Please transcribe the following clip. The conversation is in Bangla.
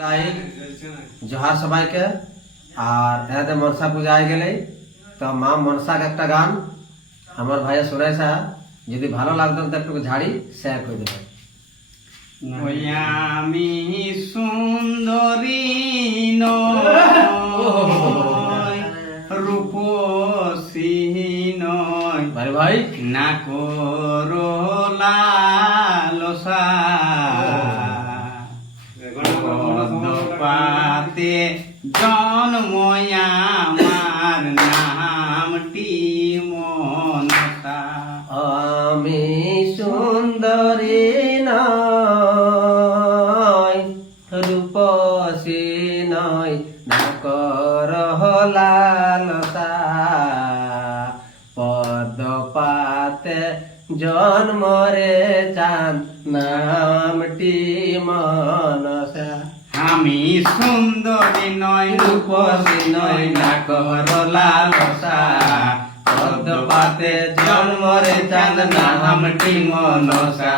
গাইল জোহার সবাইকে। আর এতে মনসা পূজা হয়ে গেলে তো মা মনসাকে একটা গান আমার ভাইয়া শুনেছে, যদি ভালো লাগতো তো একটু ঝাড়ি শেয়ার করে দেবেন। আমি সুন্দরী রূপসী নয় ভাই ভাই না করো লালসা পাতে জন্ময় আমার নামটি মনসা। আমি সুন্দরী নয় রূপসী নয় না করহ লালসা, পদ্ম পাতে জন্মরে চাঁদ নামটি মনসা। আমি সুন্দরী নয় রূপসী নয় না করো লালসা, পদ্ম পাতে জন্মরে চাঁদ নামটি মনসা।